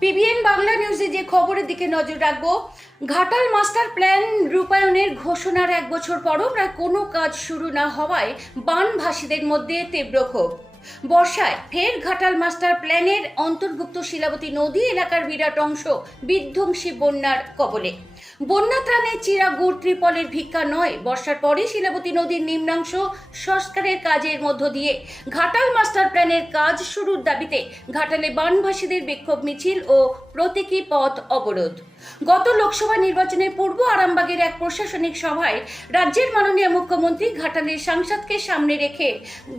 PBN Bangla নিউজে যে খবরের দিকে নজর রাখব, ঘাটাল মাস্টার প্ল্যান রূপায়ণের ঘোষণার এক বছর পরও প্রায় কোনো কাজ শুরু না হওয়ায় বানভাসীদের মধ্যে তীব্র ক্ষোভ। বর্ষায় ফের ঘাটাল মাস্টার প্ল্যানের অন্তর্ভুক্ত শিলাবতী নদী এলাকার বিরাট অংশ বিধ্বংসী বন্যার কবলে। বন্যা ত্রাণে চিরা গুড় ত্রিপলের ভিক্ষা নয়। বর্ষার পরে শিলাবতী নদীর নিম্নাংশ সংস্কারের কাজের মধ্য দিয়ে ঘাটাল মাস্টার প্ল্যানের কাজ শুরুর দাবিতে ঘাটালে বানভাসীদের বিক্ষোভ মিছিল ও প্রতীকী পথ অবরোধ। গত লোকসভা নির্বাচনের পূর্ব আরামবাগের এক প্রশাসনিক সভায় রাজ্যের মাননীয় মুখ্যমন্ত্রী ঘাটালের সাংসদকে সামনে রেখে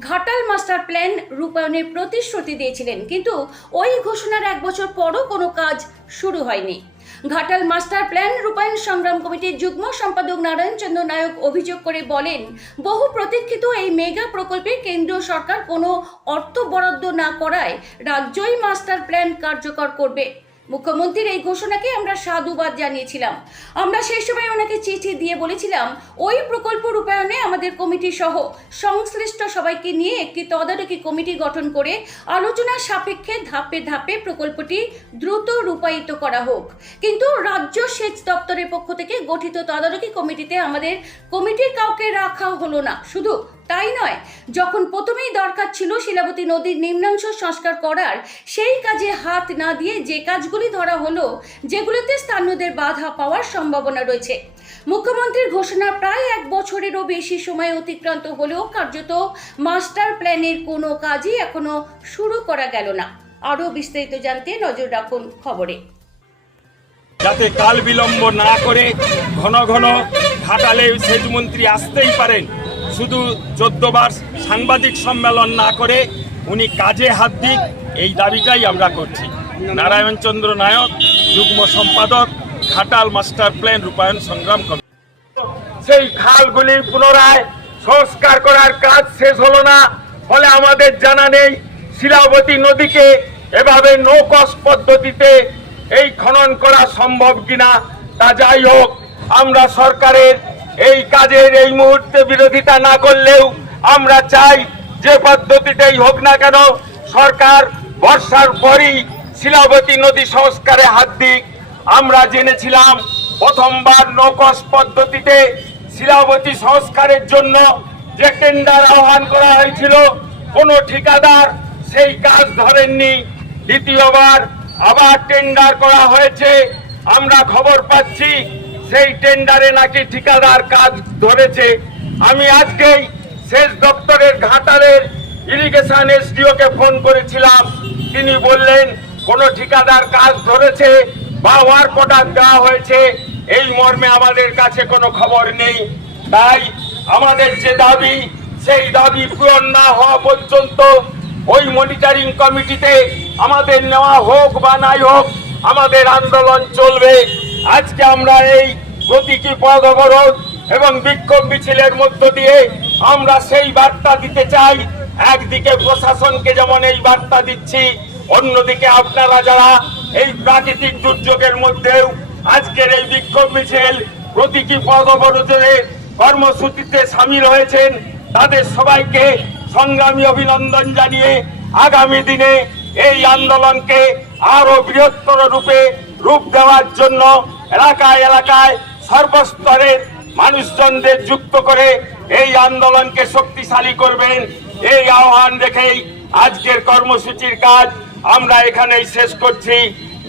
ঘাটাল মাস্টার প্ল্যান রূপায়ণের প্রতিশ্রুতি দিয়েছিলেন। কিন্তু ওই ঘোষণার এক বছর পরও কোনো কাজ শুরু হয়নি। ঘাটাল মাস্টার প্ল্যান রূপায়ণ সংগ্রাম কমিটির যুগ্ম সম্পাদক নারায়ণ চন্দ্র নায়ক অভিযোগ করে বলেন, বহু প্রতীক্ষিত এই মেগা প্রকল্পে কেন্দ্রীয় সরকার কোনো অর্থ বরাদ্দ না করায় রাজ্যই মাস্টার প্ল্যান কার্যকর করবে। মুখ্যমন্ত্রীর এই ঘোষণাকে আমরা সাধুবাদ জানিয়েছিলাম। আমরা সেই সময় ওনাকে চিঠি দিয়ে বলেছিলাম, ওই প্রকল্প রূপায়ণে আমাদের কমিটি সহ সংশ্লিষ্ট সবাইকে নিয়ে একটি তদারকি কমিটি গঠন করে আলোচনা সাপেক্ষে ধাপে ধাপে প্রকল্পটি দ্রুত রূপায়িত করা হোক। কিন্তু রাজ্য সেচ দপ্তরের পক্ষ থেকে গঠিত তদারকি কমিটিতে আমাদের কমিটির কাউকে রাখা হলো না। শুধু তাই নয়। যখন প্রথমেই দরকার ছিল শিলাবতী নদীর নিম্নাংশ সংস্কার করার, সেই কাজে হাত না দিয়ে যে কাজগুলি ধরা হলো, যেগুলোতে স্থানীয়দের বাধা পাওয়ার সম্ভাবনা রয়েছে। মুখ্যমন্ত্রীর ঘোষণা প্রায় এক বছরেরও বেশি সময় অতিক্রান্ত হলেও কার্যত মাস্টার প্ল্যানের কোনো কাজই এখনও শুরু করা গেল না। আরও বিস্তারিত জানতে নজর রাখুন খবরে। যাতে কাল বিলম্ব না করে ঘন ঘন ঘাটালে সেচমন্ত্রী আসতেই পারেন। শুধু চোদ্দবার সাংবাদিক সম্মেলন না করে উনি কাজে হাত দিক, এই দাবিটাই আমরা করছি। নারায়ণচন্দ্র নায়ক, যুগ্ম সম্পাদক, ঘাটাল মাস্টার প্ল্যান রূপায়ণ সংগ্রাম কমিটি। সেই খালগুলি পুনরায় সংস্কার করার কাজ শেষ হলো না, ফলে আমাদের জানা নেই শিলাবতী নদীকে এভাবে নো কস্ট পদ্ধতিতে এই খনন করা সম্ভব কিনা। তা যাই হোক, আমরা সরকারের এই কাজের এই মুহূর্তে বিরোধিতা না করলেও আমরা চাই যে পদ্ধতিতেই হোক না কেন সরকার বর্ষার পরই শিলাবতী নদী সংস্কারে হাত দিক। আমরা জেনেছিলাম প্রথমবার নৌকস পদ্ধতিতে শিলাবতী সংস্কারের জন্য যে টেন্ডার আহ্বান করা হয়েছিল, কোনো ঠিকাদার সেই কাজ ধরেননি। দ্বিতীয়বার আবার টেন্ডার করা হয়েছে। আমরা খবর পাচ্ছি সেই টেন্ডারে নাকি ঠিকাদার কাজ ধরেছে। আমি আজকেই সেচ দপ্তরের ঘাটালের ইরিগেশন এসডিওকে ফোন করেছিলাম। তিনি বললেন, কোন ঠিকাদার কাজ ধরেছে বা ওয়ার্ক অর্ডার দেওয়া হয়েছে, এই মর্মে আমাদের কাছে কোনো খবর নেই। তাই আমাদের যে দাবি, সেই দাবি পূরণ না হওয়া পর্যন্ত ওই মনিটরিং কমিটিতে আমাদের নেওয়া হোক বা নাই হোক, আমাদের আন্দোলন চলবে। আজকে আমরা এই প্রতীকী পদ অবরোধ এবং বিক্ষোভ মিছিলের মধ্য দিয়ে আমরা সেই বার্তা দিতে চাই। একদিকে প্রশাসনকে যেমন এই বার্তা দিচ্ছি, অন্যদিকে আপনারা যারা এই প্রাকৃতিক দুর্যোগের মধ্যেও আজকের এই বিক্ষোভ মিছিল, প্রতীকী পদ অবরোধের কর্মসূচিতে সামিল হয়েছেন, তাদের সবাইকে সংগ্রামী অভিনন্দন জানিয়ে আগামী দিনে এই আন্দোলনকে আরও বৃহত্তর রূপে রূপ দেওয়ার জন্য এলাকায় এলাকায় সর্বস্তরের মানুষজনদের যুক্ত করে এই আন্দোলনকে শক্তিশালী করবেন। এই আহ্বান রেখেই আজকের কর্মসূচির কাজ আমরা এখানেই শেষ করছি।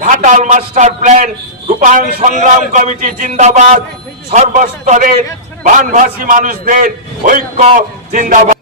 ঘাটাল মাস্টার প্ল্যান, রূপায়ণ সংগ্রাম কমিটি জিন্দাবাদ। সর্বস্তরের বানভাসী মানুষদের ঐক্য জিন্দাবাদ।